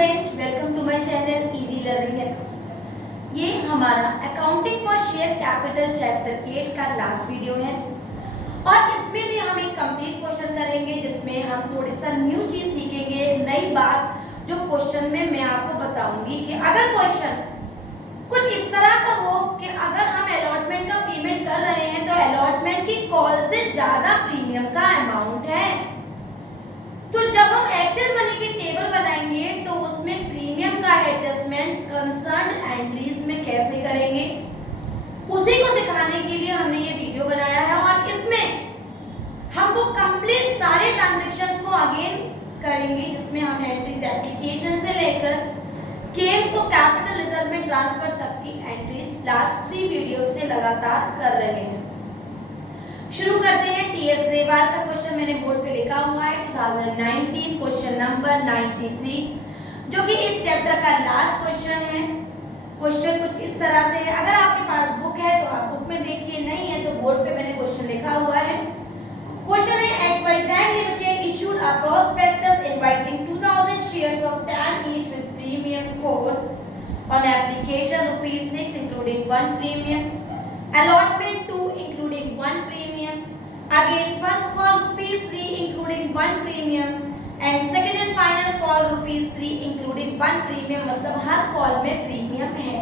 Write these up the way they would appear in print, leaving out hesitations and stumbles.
Friends, welcome to my channel easy learning account. ये हमारा accounting for share capital chapter 8 का last video है और इसमें भी हम एक कंप्लीट क्वेश्चन करेंगे जिसमें हम थोड़ी सा न्यू चीज सीखेंगे, नई बात जो क्वेश्चन में मैं आपको बताऊंगी कि अगर क्वेश्चन कुछ इस तरह का हो कि अगर हम अलॉटमेंट का पेमेंट कर रहे हैं तो अलॉटमेंट की कॉल से ज्यादा प्रीमियम का अमाउंट है, तो जब हम एक्सेस मनी की टेबल बनाएंगे तो उसमें प्रीमियम का एडजस्टमेंट कंसर्न एंट्रीज में कैसे करेंगे, उसी को सिखाने के लिए हमने ये वीडियो बनाया है। और इसमें हमको कंप्लीट सारे ट्रांजैक्शंस को अगेन करेंगे जिसमें हम एंट्रीज एप्लीकेशन से लेकर गेम को कैपिटल रिजर्व में ट्रांसफर तक की एंट्रीज लास्ट 3 वीडियो से लगातार कर रहे हैं। शुरू करते हैं। टीएस ग्रेवाल का क्वेश्चन मैंने बोर्ड पे लिखा हुआ है 2019 क्वेश्चन नंबर 93, जो कि इस चैप्टर का लास्ट क्वेश्चन है। क्वेश्चन कुछ इस तरह से है, अगर आपके पास बुक है तो आप बुक में देखिए, नहीं है तो बोर्ड पे मैंने क्वेश्चन लिखा हुआ है। क्वेश्चन है XYZ Limited issued a prospectus inviting 2000 shares of TAN each with premium 4 on application ₹6 including 1 premium, allotment 2 including 1 premium, again first call ₹3 including 1 premium and second and final call ₹3 including 1 premium, मतलब हर call में premium है।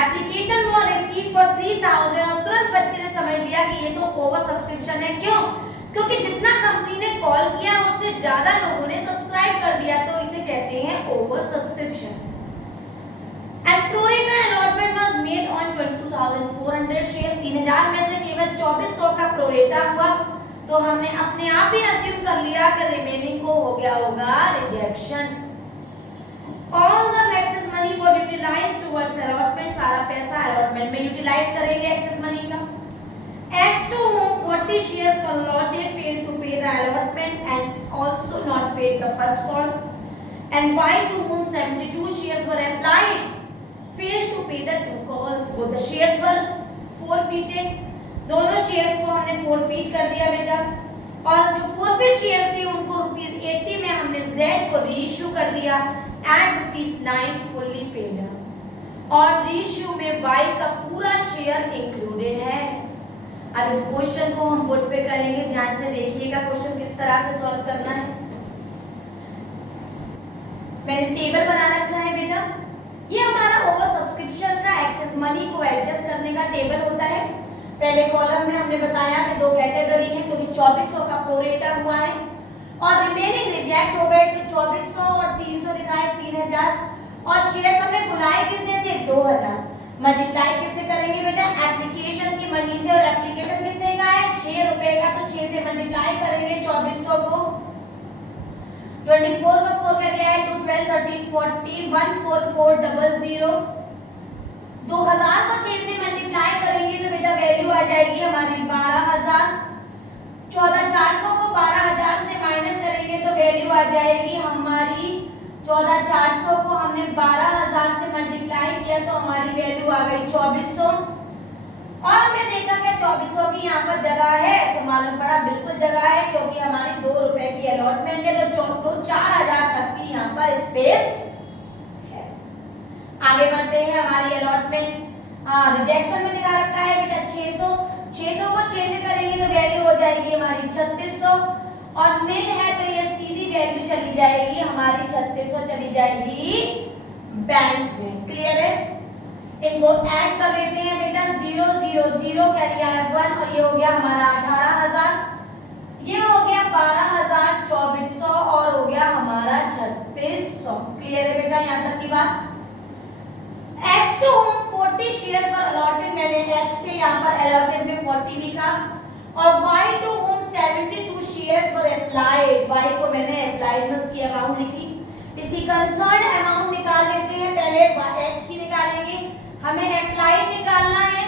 Application वो receive for 3000 और तुरंत बच्चे ने समझ लिया कि ये तो ओवर सब्सक्रिप्शन है। क्यों? क्योंकि जितना कंपनी ने कॉल किया उससे ज्यादा लोगों ने सब्सक्राइब कर दिया, तो इसे कहते हैं ओवर सब्सक्रिप्शन। एंड प्रो रेटा allotment was made on 22400 share, 3000 में से केवल 2400 का प्रो रेटा हुआ, तो हमने अपने आप ही अज्यूम कर लिया कि रिमेनिंग को हो गया होगा rejection. All the excess money were utilized towards allotment, सारा पैसा अलॉटमेंट में यूटिलाइज करेंगे एक्सेस मनी का। X to whom 40 shares were allotted failed to pay the allotment and also not paid the first call, and Y to whom 72 shares were applied failed to pay the 2 calls, both the shares were forfeited, दोनों shares को हमने forfeit कर दिया बेटा, और जो forfeit shares थे उनको ₹80 में हमने Z को रीइश्यू कर दिया and ₹9 fully paid, और रीइश्यू में Y का पूरा शेयर इंक्लूडेड है। अब इस क्वेश्चन को हम बोर्ड पे करेंगे, ध्यान से देखिएगा क्वेश्चन किस तरह से सॉल्व करना है। मैंने टेबल बना रखा है बेटा, ये हमारा ओवर सब्सक्रिप्शन का एक्सेस मनी को एडजस्ट करने का टेबल होता है। पहले कॉलम में हमने बताया कि 2 कैटेगरी है, क्योंकि 2400 का प्रोरेटा हुआ है और रिमेनिंग रिजेक्ट हो गए, तो 2400 और 300 लिखा है 3000, और शेयर्स हमने बुलाए कितने थे 2000। मल्टीप्लाई किससे करेंगे बेटा? एप्लीकेशन की मनी से, और एप्लीकेशन कितने का है 6 रुपए का, तो 6 से मल्टीप्लाई करेंगे 2400 को, 24 का 4 का क्या है 2 12 13 14 14400, 2000 को 6 से मल्टीप्लाई करेंगे तो बेटा वैल्यू आ जाएगी हमारी 12000, 14400 को 12000 से माइनस करेंगे तो वैल्यू आ जाएगी हमारी 14400 को हमने 12000 से मल्टीप्लाई किया तो हमारी वैल्यू आ गई 2400, और हमने देखा कि 2400 की यहाँ पर जगह है, तो मालूम पड़ा बिल्कुल जगह है, क्योंकि हमारी 2 रुपए की अलॉटमेंट है, तो 4000 तक की यहाँ पर स्पेस है। आगे बढ़ते हैं। हमारी अलॉटमेंट रिजेक्शन में दिखा रखा है बेटा 600 को 6 से करेंगे तो वैल्यू हो जाएगी हमारी 3600, और नील है तो ये सीधी वैल्यू चली जाएगी हमारी 3600 चली जाएगी बैंक में। क्लियर है? इनको ऐड कर लेते हैं बेटा, 0 0 0 क्या लिया है 1, और ये हो गया हमारा 18000, ये हो गया 12400, और हो गया हमारा 3600। क्लियर है बेटा यहाँ तक की बात? X to whom 40 shares were allotted, मैंने X के यहाँ पर allotted में 40 लिखा, और Y to whom 72 shares were applied, Y को मैंने applied में उसकी अमाउंट लिखी। इसकी कंसर्न अमाउंट निकाल लेते हैं, पहले X की निकालेंगे, हमें applied निकालना है,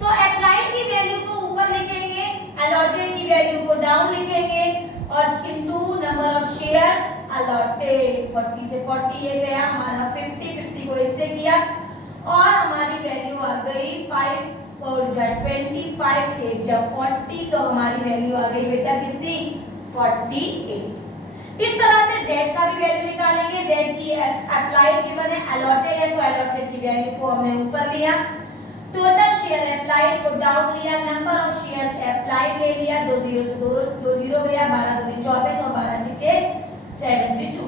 तो applied की वैल्यू को ऊपर लिखेंगे, allotted की वैल्यू को डाउन लिखेंगे, और into number of shares allotted, 40 से 40 ये गया हमारा 50, 50 को इससे किया, और हमारी वैल्यू आ गई 5 4 25 8 40, तो हमारी वैल्यू आ गई बेटा कितनी 48। इस तरह से z का भी वैल्यू अप्लाइड गिवन है, अलॉटेड है तो अलॉटेड की वैल्यू को हमने ऊपर लिया, टोटल शेयर अप्लाइड को डाउन लिया, नंबर ऑफ शेयर्स अप्लाइड ले लिया, 2 0 से 2 0 गया, 12 दूनी 24 और 12 छिके 72।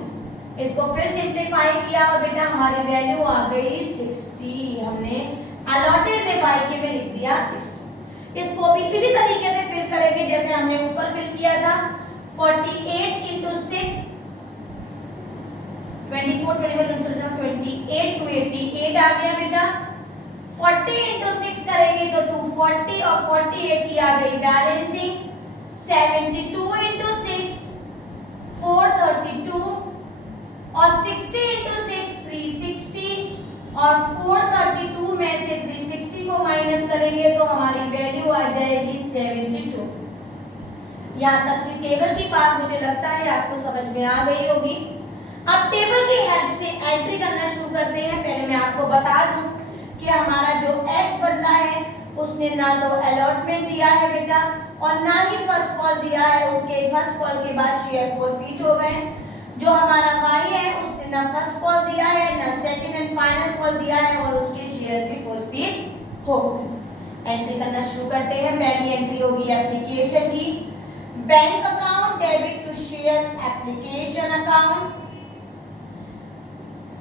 इसको फिर सिंप्लीफाई किया और बेटा हमारी वैल्यू आ गई 60। हमने अलॉटेड में y के में लिख दिया 60। इसको भी इसी तरीके से फिल करेंगे जैसे हमने ऊपर फिल किया था। 48 into 6 24 21 28 to 88 आ गया बेटा। 40 into 6 करेंगे तो 240 और 48 की आ गई बैलेंसिंग। 72 into 6 432 और 60 into 6 360 और 432 में से 360 को माइनस करेंगे तो हमारी वैल्यू आ जाएगी 72। यहाँ तक की टेबल की बात मुझे लगता है आपको समझ में आ गई होगी। अब टेबल की हेल्प से एंट्री करना शुरू करते हैं। पहले मैं आपको बता दूं कि हमारा जो एक्स बंदा है उसने ना तो अलॉटमेंट दिया है बेटा और ना ही फर्स्ट कॉल दिया है, उसके फर्स्ट कॉल के बाद शेयर फॉरफीट हो गए। जो हमारा वाई है उसने ना फर्स्ट कॉल दिया है ना सेकंड एंड फाइनल कॉल दिया है और उसके शेयर भी फॉरफीट हो गए। एंट्री करना शुरू करते हैं। पहली एंट्री होगी एप्लीकेशन की, bank account debit to share application account.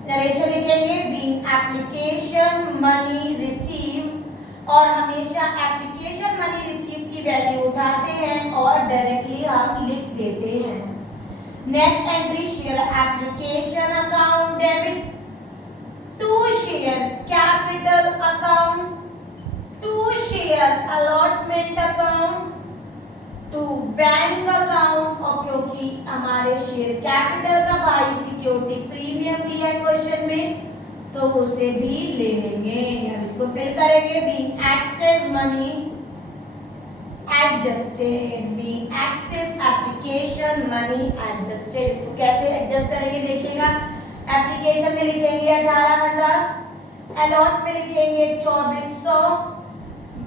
Narration लिखेंगे बीइंग एप्लीकेशन मनी रिसीव और हमेशा एप्लीकेशन मनी रिसीव की वैल्यू उठाते हैं और डायरेक्टली हम लिख देते हैं। Next entry share application account debit to share capital account to share allotment account to bank account. और क्योंकि हमारे शेयर कैपिटल का भाई सिक्योरिटी प्रीमियम भी है क्वेश्चन में तो उसे भी ले लेंगे। अब इसको फिल करेंगे being excess money adjusted, being excess application money adjusted. इसको कैसे एडजस्ट करेंगे देखिएगा। एप्लीकेशन में लिखेंगे 18,000, अलॉट में लिखेंगे 2400,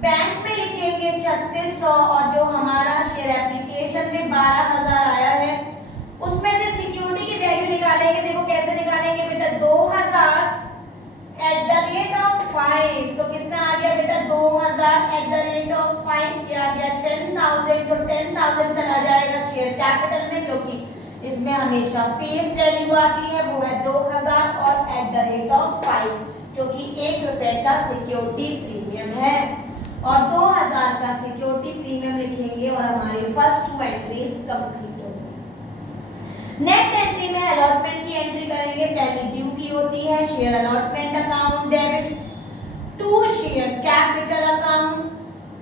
बैंक में लिखेंगे 3600 और जो हमारा शेयर एप्लीकेशन में 12,000 आया है उसमें से सिक्योरिटी की वैल्यू निकालेंगे। देखो कैसे निकालेंगे बेटा, 2000 एट द रेट ऑफ 5 तो कितना आ गया बेटा 2000 एट द रेट ऑफ 5 क्या आ गया 10,000 तो 10,000 चला जाएगा शेयर कैपिटल में क्योंकि इसमें हमेशा फेस वैल्यू आती है वो है 2000 और एट द रेट ऑफ 5 क्योंकि 1 रुपए का सिक्योरिटी प्रीमियम है और 2000 का सिक्योरिटी प्रीमियम लिखेंगे और हमारी फर्स्ट 2 एंट्रीज कंप्लीट हो गई। नेक्स्ट एंट्री में अलॉटमेंट की एंट्री करेंगे। पहली ड्यू की होती है share allotment account debit to share capital account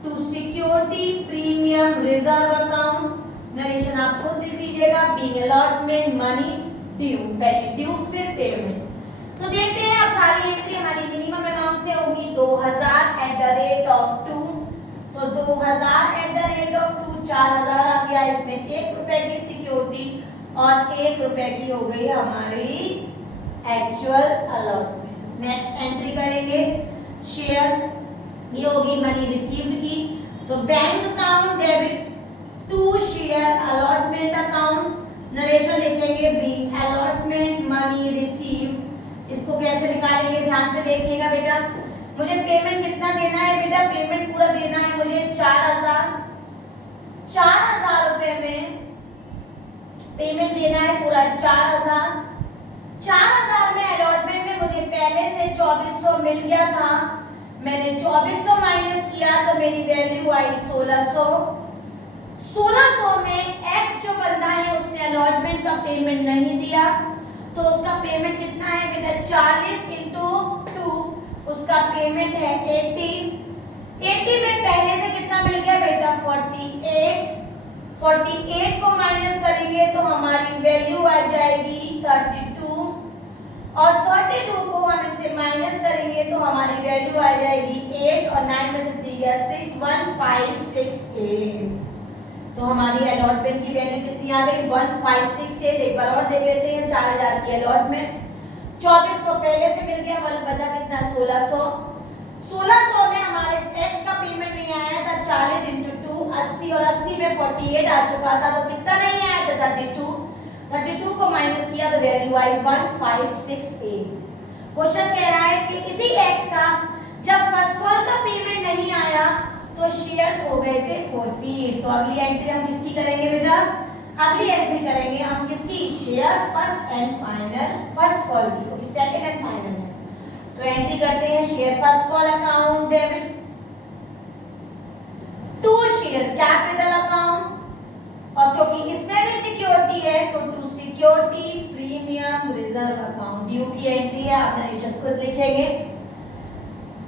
to security premium reserve account. Narration आप खुद लिख लीजिएगा बीइंग अलॉटमेंट मनी ड्यू, पहले ड्यू फिर पेमेंट। तो देखते हैं अब सारी एंट्री हमारी मिनिमम अमाउंट से होगी 2000 एट द रेट ऑफ 2 तो 2000 एट द रेट ऑफ 2 4000 आ गया। इसमें 1 रुपए की सिक्योरिटी और 1 रुपए की हो गई हमारी एक्चुअल अलॉटमेंट। नेक्स्ट एंट्री करेंगे शेयर, ये होगी मनी रिसीव्ड की तो bank account debit to share allotment account. Narration लिखेंगे बीइंग अलॉटमेंट मनी रिसीव्ड। इसको कैसे निकालेंगे ध्यान से देखिएगा बेटा। मुझे पेमेंट कितना देना है बेटा, पेमेंट पूरा देना है मुझे 4000 रुपए में पेमेंट देना है पूरा 4000 में अलॉटमेंट में मुझे पहले से 2400 मिल गया था। मैंने 2400 माइनस किया तो मेरी वैल्यू आई 1600। 1600 में एक्स जो बंदा है उसने अलॉटमेंट का पेमेंट नहीं दिया तो उसका पेमेंट कितना है बेटा 40 into 2 उसका पेमेंट है 80। 80 में पहले से कितना मिल गया बेटा 48। 48 को माइनस करेंगे तो हमारी वैल्यू आ जाएगी 32 और 32 को हम इससे माइनस करेंगे तो हमारी वैल्यू आ जाएगी 8 और 9 में से 3 गया 6 1568। तो हमारी अलॉटमेंट की वैल्यू कितनी आ गई 1568। एक बार और देख लेते हैं 4000 की अलॉटमेंट 2400 पहले से मिल गया, बल बचा कितना 1600। 1600 में हमारे एक्स का पेमेंट नहीं आया था 40 into 2 80 और 80 में 48 आ चुका था तो कितना नहीं आया था 32। 32 को माइनस किया तो वैल्यू आई 1568। क्वेश्चन कह रहा है कि इसी x का जब फर्स्ट कॉल का पेमेंट नहीं आया तो शेयर्स हो गए थे फॉरफीट। तो अगली एंट्री हम किसकी करेंगे बेटा? अगली एंट्री करेंगे हम किसकी? Share first and final, first call की, क्योंकि सेकंड एंड फाइनल है। तो एंट्री करते हैं share first call account debit to share capital account, और क्योंकि इसमें भी सिक्योरिटी है तो to security premium reserve account. Due की एंट्री है, आप नरेशन खुद लिखेंगे।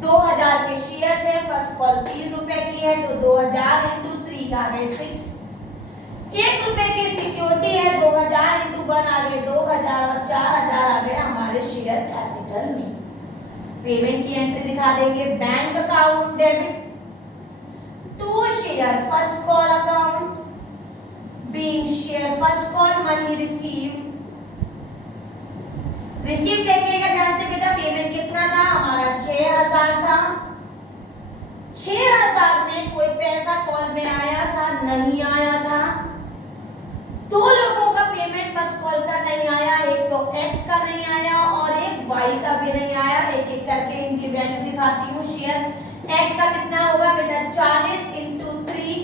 2000 के शेयर है, फर्स्ट कॉल 3 रुपए की है तो 2000 इंटू 3 आ गए 6। 1 रुपए की सिक्योरिटी है, 2000 इंटू 1 आ गए 2000 और 4000 आ गए हमारे शेयर कैपिटल में। पेमेंट की एंट्री दिखा देंगे। Bank account debit to share first call account being share first call money receive देखिएगा ध्यान से बेटा। पेमेंट कितना था हमारा? 6000 था। 6000 में कोई पैसा कॉल में आया था? नहीं आया था। 2 लोगों का पेमेंट फर्स्ट कॉल का नहीं आया, एक तो x का नहीं आया और एक y का भी नहीं आया। एक एक करके इनकी वैल्यू दिखाती हूँ। शेयर x का कितना होगा बेटा? 40 इंटू 3,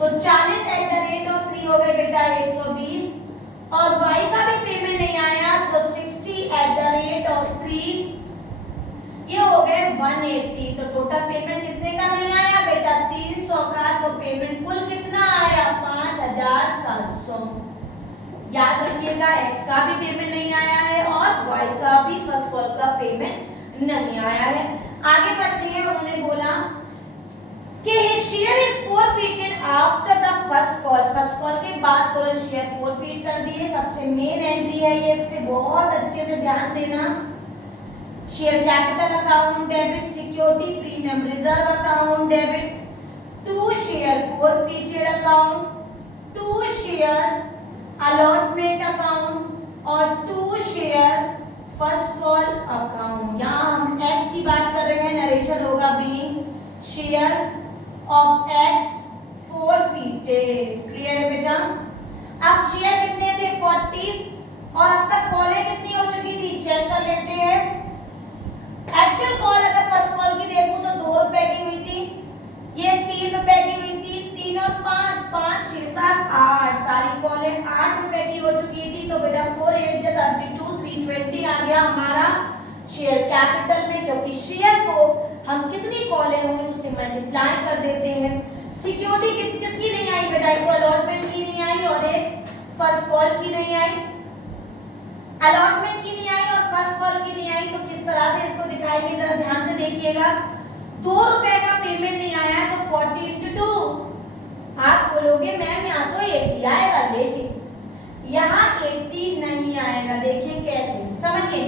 तो 40 एट द रेट ऑफ 3 हो गए बेटा 120, और y का भी पेमेंट नहीं आया तो 60 एट द रेट ऑफ 3, ये हो गए 180। तो टोटल पेमेंट कितने का नहीं आया बेटा? 300 का। तो पेमेंट कुल कितना आया? 5700। याद रखिएगा x का भी पेमेंट नहीं आया है और y का भी फर्स्ट कॉल का पेमेंट नहीं आया है। आगे बढ़ते हैं। उन्होंने बोला कि share is forfeited after the first call. First call के बाद तुरंत शेयर forfeit कर दिए। सबसे मेन एंट्री है ये, इस पे बहुत अच्छे से ध्यान देना। Share capital account debit security premium reserve account debit to share forfeited account to share allotment account और to share first call account. यहाँ हम x की बात कर रहे हैं, नरेशन होगा being share of x forfeited। Clear है बेटा? अब शेयर कितने थे? 40, और अब तक कॉलें कितनी हो चुकी थी चेक कर लेते हैं। एक्चुअल कॉल अगर फर्स्ट कॉल की देखूं तो 2 रुपए की हुई थी, ये 3 रुपए की हुई थी, 3 और 5, 5 6 7 8, सारी कॉलें 8 रुपए की हो चुकी थी। तो बेटा 4 8 जा 32, 320 आ गया हमारा शेयर कैपिटल में, क्योंकि शेयर को हम कितनी कॉलें हुई उससे मल्टीप्लाई कर देते हैं। सिक्योरिटी किसकी नहीं आई बेटा? एक अलॉटमेंट की नहीं आई और एक फर्स्ट कॉल की नहीं आई। अलॉटमेंट की नहीं आई और फर्स्ट कॉल की नहीं आई, तो किस तरह से इसको दिखाएंगे जरा ध्यान से देखिएगा। 2 रुपए का पेमेंट नहीं आया तो 40 into 2, आप बोलोगे मैम यहाँ तो 80 आएगा, लेकिन यहाँ 80 नहीं आएगा। देखिए कैसे, समझिए।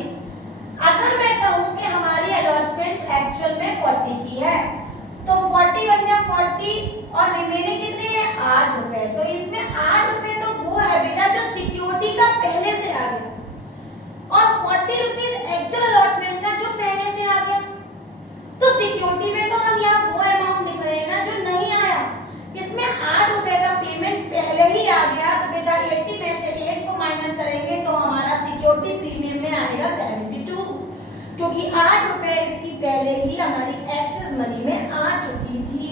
अगर मैं कहूँ कि हमारी अलॉटमेंट एक्चुअल में 40 की है तो 40 बन गया 40 और रिमेनिंग कितनी है? 8 रुपए। तो इसमें 8 रुपए तो वो है बेटा जो सिक्योरिटी का पहले से आ गया, और 40 रुपीज एक्चुअल अलॉटमेंट का जो पहले से आ गया। तो सिक्योरिटी में तो हम यहाँ वो अमाउंट दिख रहे हैं ना जो नहीं आया। इसमें 8 रुपए का पेमेंट पहले ही आ गया, तो बेटा 80 में से 8 को माइनस करेंगे तो हमारा सिक्योरिटी प्रीमियम में आएगा 72, क्योंकि 8 रुपए इसकी पहले ही हमारी एक्सेस मनी में आ चुकी थी।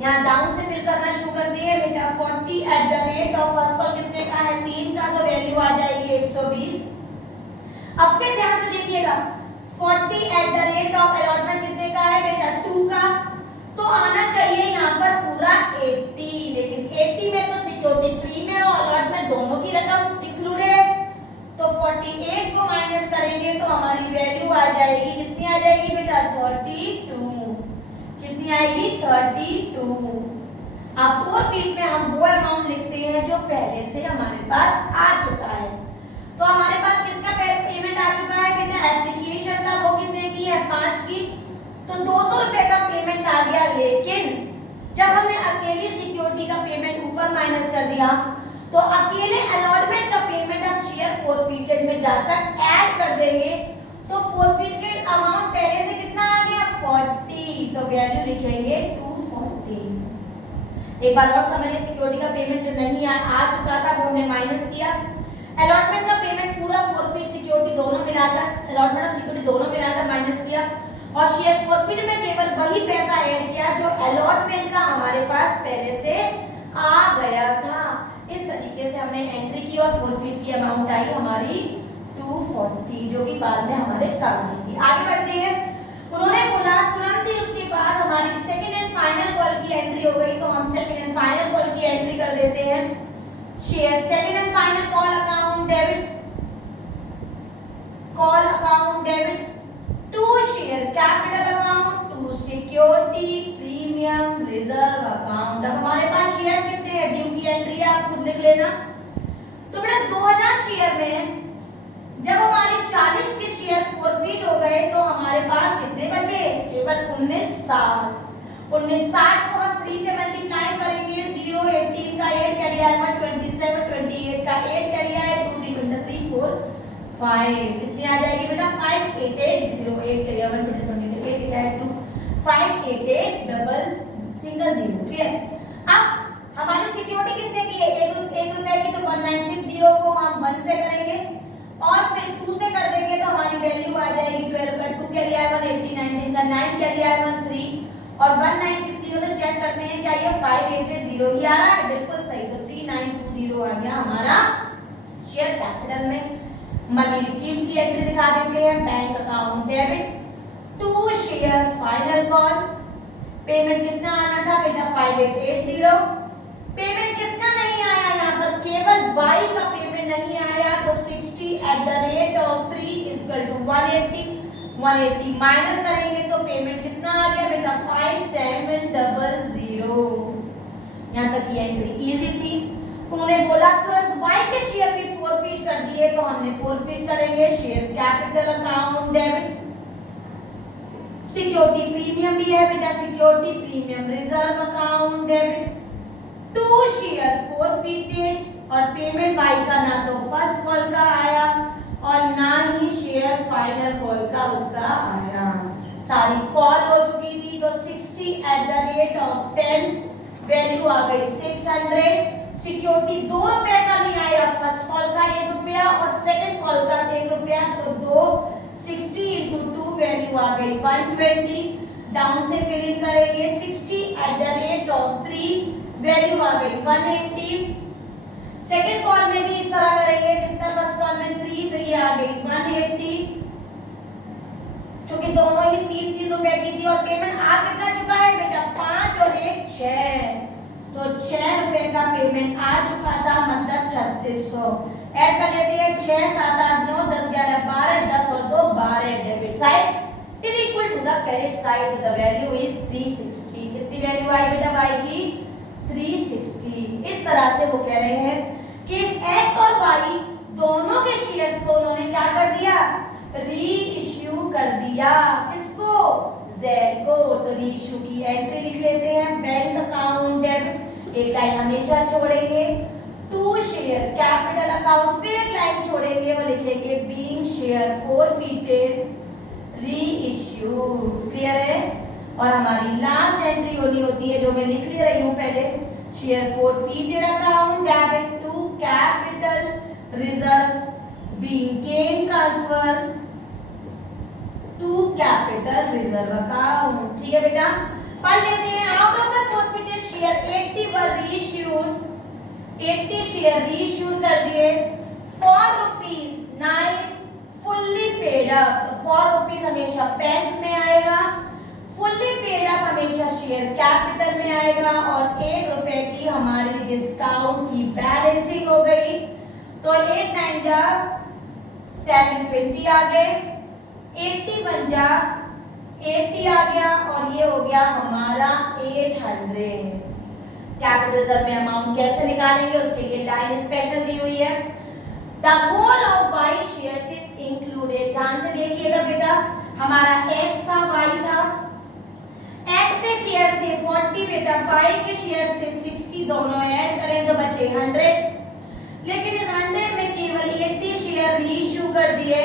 यहाँ डाउन से फिल करना शुरू कर दिए बेटा। 40 at the rate of first call कितने का है? 3 का, तो वैल्यू आ जाएगी 120। अब फिर ध्यान से देखिएगा, 40 at the rate of allotment कितने का है बेटा? 2 का, तो आना चाहिए यहाँ पर पूरा 80, लेकिन 80 में तो सिक्योरिटी प्रीमियम और अलॉटमेंट दोनों की रकम इंक्लूडेड है। तो 48 को माइनस करेंगे तो हमारी वैल्यू आ जाएगी, कितनी आ जाएगी बेटा? 32। कितनी आएगी? 32। अब 4 फीट में हम वो अमाउंट लिखते हैं जो पहले से हमारे पास आ चुका है। तो हमारे पास कितना पेमेंट आ चुका है बेटा? एप्लीकेशन का वो कितने की है? 5 की, तो 200 रुपए का पेमेंट आ गया। लेकिन जब हमने अकेली सिक्योरिटी का पेमेंट ऊपर माइनस कर दिया तो अकेले अलॉटमेंट का पेमेंट हम शेयर forfeited में जाकर ऐड कर देंगे, तो forfeited अमाउंट पहले से कितना आ गया? 40, तो वैल्यू लिखेंगे 240। एक बार और समझिए, सिक्योरिटी का पेमेंट जो नहीं आ चुका था वो हमने माइनस किया। अलॉटमेंट का पेमेंट पूरा फॉरफिट सिक्योरिटी दोनों मिलाकर, अलॉटमेंट और सिक्योरिटी दोनों मिलाकर माइनस किया, और शेयर फॉरफिट में केवल वही पैसा ऐड किया जो अलॉटमेंट का हमारे पास पहले से आ गया था। इस तरीके से हमने एंट्री की और फॉरफिट की अमाउंट आई हमारी 240, जो कि बाद में हमारे काम आएगी। आगे बढ़ते हैं। उन्होंने बोला तुरंत ही उसके बाद हमारी सेकंड एंड फाइनल कॉल की एंट्री हो गई, तो हम सेकंड एंड फाइनल कॉल की एंट्री कर देते हैं। Share second and final call account debit, call account debit to share capital account to security premium reserve account. अब हमारे पास शेयर्स कितने हैं, ड्यू की एंट्री है, आप खुद लिख लेना। तो बेटा 2000 शेयर में जब हमारे 40 के शेयर फॉरफिट हो गए तो हमारे पास कितने बचे, केवल 1960। 1960 को हम 3 से मल्टीप्लाई करेंगे, 0 18 का 8 कैरी आएगा, 27 28 का 8 कैरी आएगा, 2 3 3 4 5 कितनी आ जाएगी बेटा, 588 0 8 कैरी आएगा, 1 28 8 कैरी 2 588 डबल सिंगल 0। क्लियर। अब हमारी सिक्योरिटी कितने की है, 1 रुपए की, तो 1960 को हम 1 से करेंगे और फिर 2 से कर देंगे तो हमारी वैल्यू आ जाएगी 12 का 2 कैरी आएगा, 80 19 का 9 कैरी आएगा, 3 और 1960 से चेक करते हैं क्या ये 588 ही आ रहा है, बिल्कुल सही। तो 3920 आ गया हमारा शेयर कैपिटल में। मनी रिसीव्ड की एंट्री दिखा देते हैं। Bank account debit to share final call, payment कितना आना था बेटा 5880। पेमेंट किसका नहीं आया, यहाँ पर केवल y का पेमेंट नहीं आया, तो 60 at the rate of 3 equal to 180 minus करेंगे तो पेमेंट कितना आ गया बेटा 5700। यहाँ तक की एंट्री इजी थी। उन्होंने बोला तुरंत y के शेयर भी फॉरफिट कर दिए, तो हमने फॉरफिट करेंगे share capital account debit, security premium भी है बेटा, security premium reserve account debit to share forfeited, और पेमेंट y का ना तो फर्स्ट कॉल का आया और ना ही शेयर फाइनल कॉल का उसका आया। सारी कॉल हो चुकी थी, तो 60 at the rate of 10 value आ गई 600। सिक्योरिटी 2 रुपए का नहीं आया, फर्स्ट कॉल का 1 रुपया और सेकंड कॉल का 1 रुपया, तो 60 into 2 वैल्यू आ गई 120। डाउन से फिल इन करेंगे, 60 at the rate of 3 value आ गई 180। सेकंड कॉल में भी इस तरह करेंगे, कितना फर्स्ट कॉल में 3, तो ये आ गई 180, क्योंकि दोनों ही 3 रुपए की थी। और पेमेंट आ कितना चुका है बेटा 5 और 1 6, तो 6 रुपए का पेमेंट आ चुका था, मतलब 3600। ऐड कर लेते हैं 6 7 8 9 10 11 12 10 और 2 12 debit side is equal to the credit side, the value is 360। कितनी वैल्यू आई बेटा y की 360। इस तरह से वो कह रहे हैं कि इस x और y दोनों के शेयर्स को उन्होंने क्या कर दिया, री इश्यू कर दिया। किसको, z को। तो री इश्यू की एंट्री लिख लेते हैं। बैंक अकाउंट डेबिट, एक लाइन हमेशा छोड़ेंगे, टू शेयर कैपिटल अकाउंट, फिर एक लाइन छोड़ेंगे और लिखेंगे बीइंग शेयर फॉरफिटेड री इश्यू। क्लियर है। और हमारी लास्ट एंट्री होनी होती है जो मैं लिख ले रही हूँ पहले, share forfeited account debit to capital reserve being gain transfer to capital reserve account. ठीक है बेटा, पढ़ लेते हैं। Out of the forfeited share 80 were reissued, 80 share reissued कर दिए फॉर ₹9 फुल्ली पेड अप। तो ₹4 हमेशा बैंक में आएगा, फुल्ली पेड अप हमेशा शेयर कैपिटल में आएगा, और ₹1 की हमारी डिस्काउंट की बैलेंसिंग हो गई। तो 8 9 जा 720 आ गए, 80 बन जा 80 आ गया, और ये हो गया हमारा 800। कैपिटल रिजर्व में अमाउंट कैसे निकालेंगे उसके लिए लाइन स्पेशल दी हुई है। The whole of y shares is included. ध्यान से देखिएगा बेटा, हमारा x था y था, x के शेयर्स थे 40 बेटा, y के शेयर्स थे 60, दोनों ऐड करें तो बचे 100। लेकिन इस 100 में केवल 80 शेयर रीइश्यू कर दिए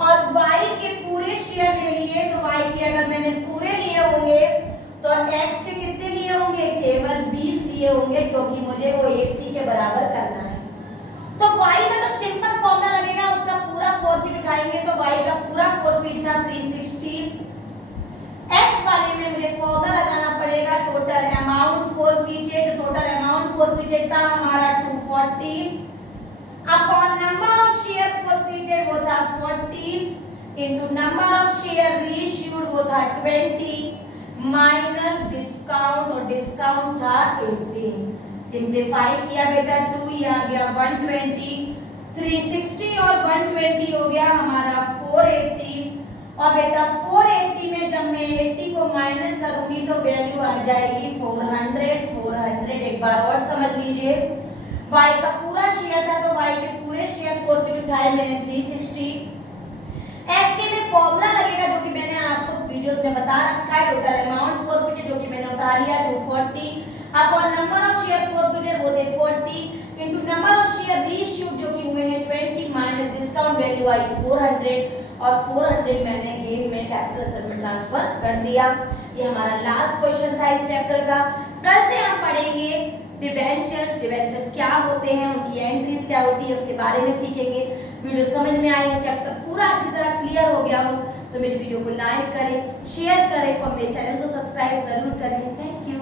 और y के पूरे शेयर ले लिए। तो y के अगर मैंने पूरे लिए होंगे तो x के कितने लिए होंगे, केवल 20 लिए किए होंगे क्योंकि मुझे वो 80 के बराबर करना है। तो y में तो सिंपल फॉर्मूला लगेगा, उसका पूरा 4 फीट उठाएंगे तो y का पूरा 4 फीट था 360। x वाले में मुझे फॉर्मूला लगाना पड़ेगा टोटल अमाउंट 4 फीट है, तो टोटल अमाउंट 4 फीट था हमारा 240 upon number of share 4 feet वो था 40 into number of share reissued वो था 20 माइनस डिस्काउंट, और डिस्काउंट था 18। सिंप्लीफाई किया बेटा 2 ये आ गया 120, 360 और 120 हो गया हमारा 480। और बेटा 480 में जब मैं 80 को माइनस करूंगी तो वैल्यू आ जाएगी 400। एक बार और समझ लीजिए, y का पूरा शेयर था तो y के पूरे शेयर 4 फीट उठाए मैंने 360। x के में फॉर्मूला लगेगा जो कि मैंने आपको वीडियोस में बता रखा है, टोटल अमाउंट 4 फीट जो कि मैंने उठा लिया 240 upon number of share 4 feet वो थे 40 into number of share reissued जो कि हुए हैं 20 माइनस डिस्काउंट वैल्यू आई 400, और 400 मैंने गेन में कैपिटल असेट में ट्रांसफर कर दिया। ये हमारा लास्ट क्वेश्चन था इस चैप्टर का। कल से हम पढ़ेंगे डिबेंचर्स, डिबेंचर्स क्या होते हैं, उनकी एंट्रीज क्या होती है, उसके बारे में सीखेंगे। वीडियो समझ में आई हो, चैप्टर पूरा अच्छी तरह क्लियर हो गया हो तो मेरी वीडियो को लाइक करें, शेयर करें और मेरे चैनल को सब्सक्राइब जरूर करें। Thank you.